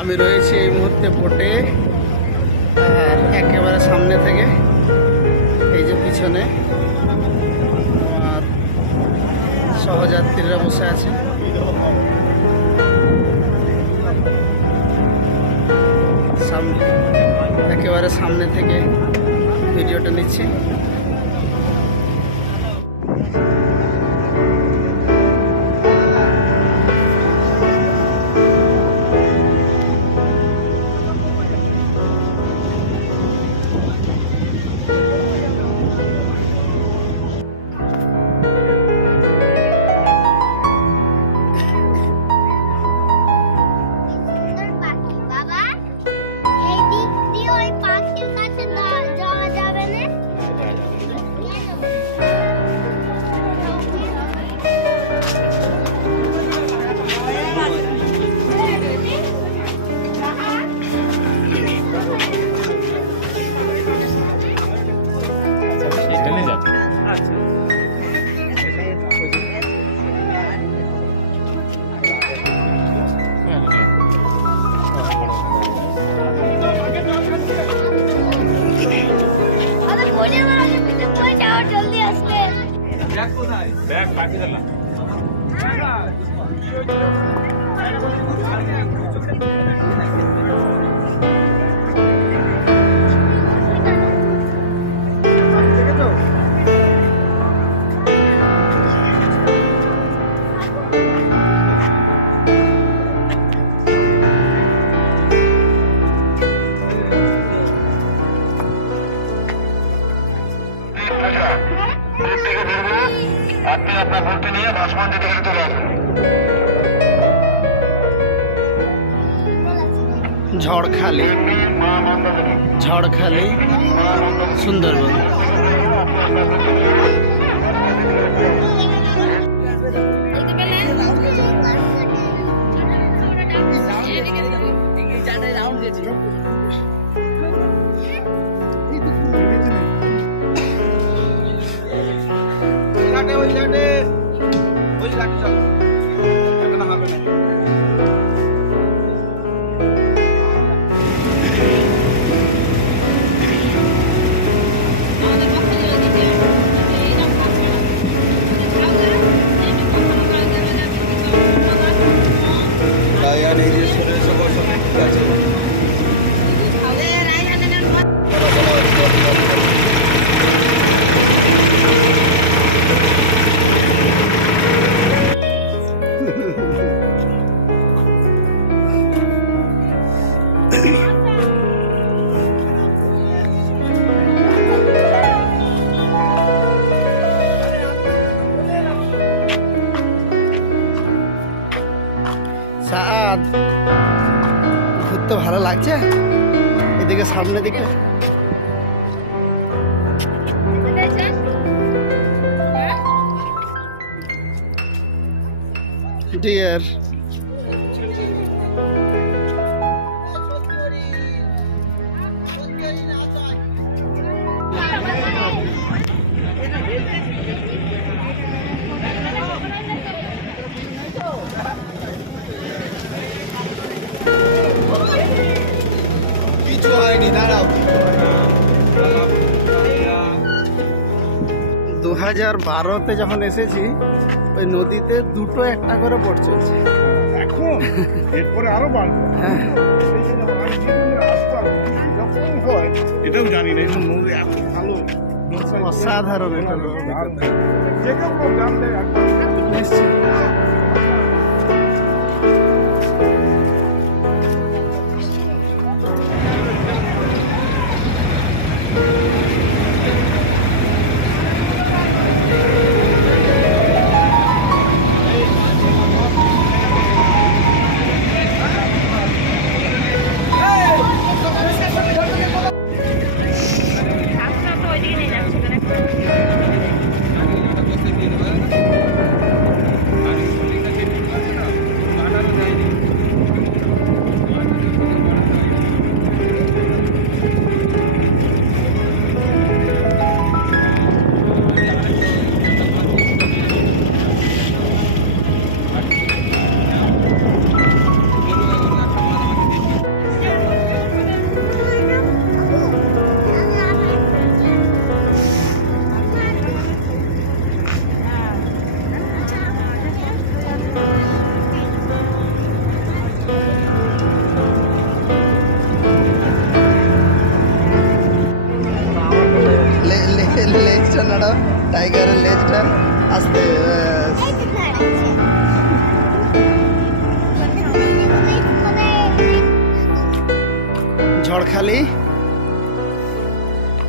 আমি রয়েছি এই মুহূর্তে বোটে, আর একেবারে সামনে থেকে এই যে পিছনে আমার সহযাত্রীরা বসে আছে। একেবারে সামনে থেকে ভিডিওটা নিচ্ছি। ব্যাগ পাঠিয়ে দিলাম। আপনি আপনার বোটটি নিয়ে ভাসমান দিকে চলে আসুন। ঝড়খালি, ঝড়খালি, সুন্দরবন। সাদ, ঘুরতে ভালো লাগছে এদিকে, সামনের দিকে। ডিয়ার কিছু হয়নি, দাঁড়াও। 2012-তে যখন এসেছি ওই নদীতে দুটো একটা করে বোট চলছে। এখন এরপরে আরো বাড়বে। হ্যাঁ, এটাও জানি না নদী এত ভালো, অসাধারণ। এটা যে কেউ জানলে নিশ্চিত। আস্তে ব্যাস। Jharkhali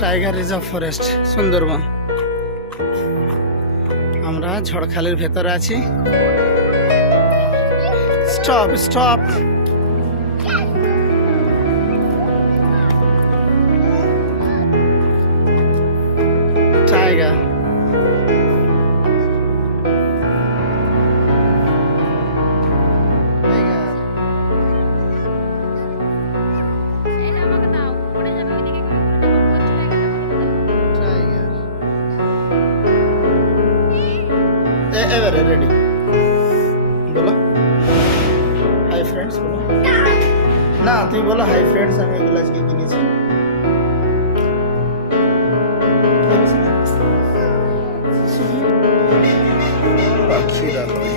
tiger reserve forest Sundarban. আমরা ঝড়খালির ভেতরে আছি। Stop stop. টাইগার এবারে রেডি বলো হাই ফ্রেন্ডস বলো। না তুমি বলো হাই ফ্রেন্ডস, আমি এগুলো আজকে কিনেছি। পাখিরা হয়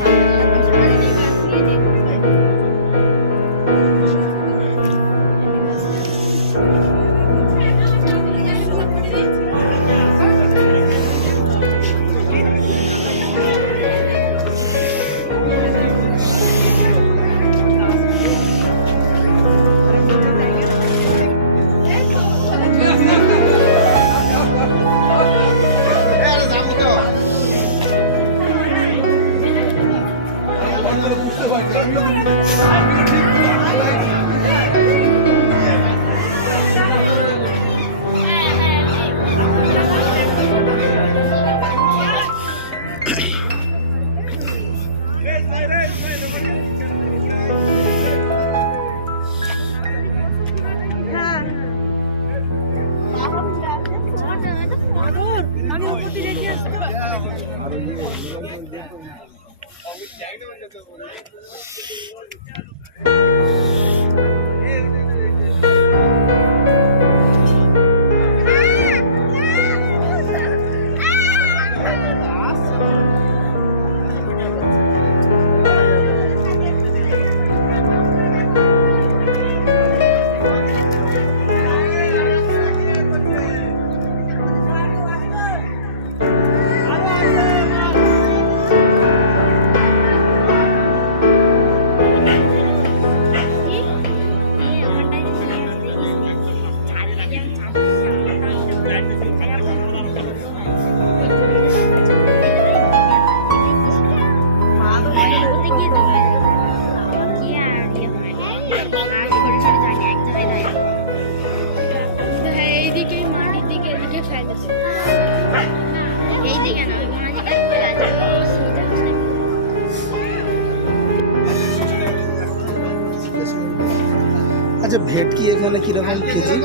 আচ্ছা ভেটকি এখানে কিরকম কেজি?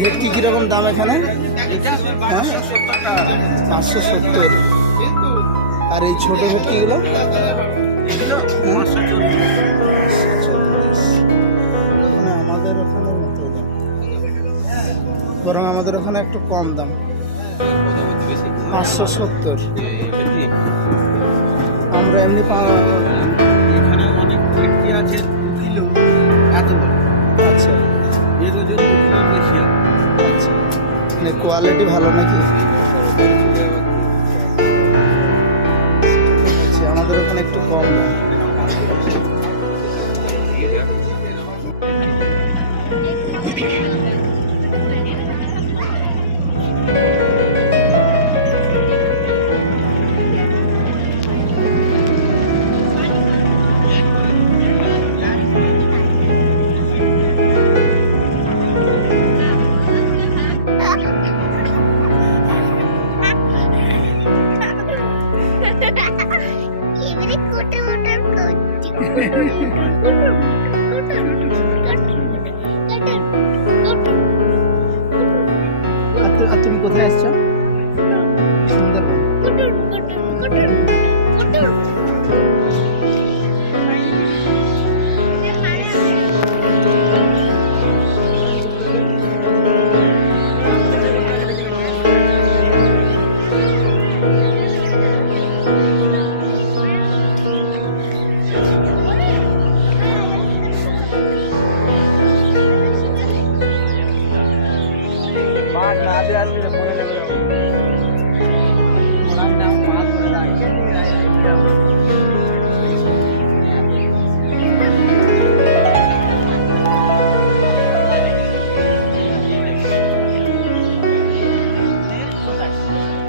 ভেটকি কিরকম দাম এখানে? হ্যাঁ 570। আর এই ছোট ভেটকিগুলো মানে আমাদের ওখানে মতো দাম, বরং আমাদের ওখানে একটু কম দাম 570। আমরা এমনি এখানে অনেক ভেটকি আছে 2 কিলো এত বড়। আচ্ছা এর ওজন 2 কিলো বেশি। আচ্ছা মানে কোয়ালিটি ভালো নাকি? আচ্ছা আমাদের ওখানে একটু কম দাম। আর তুমি কোথায় আসছো? সুন্দরবন। লাস্টের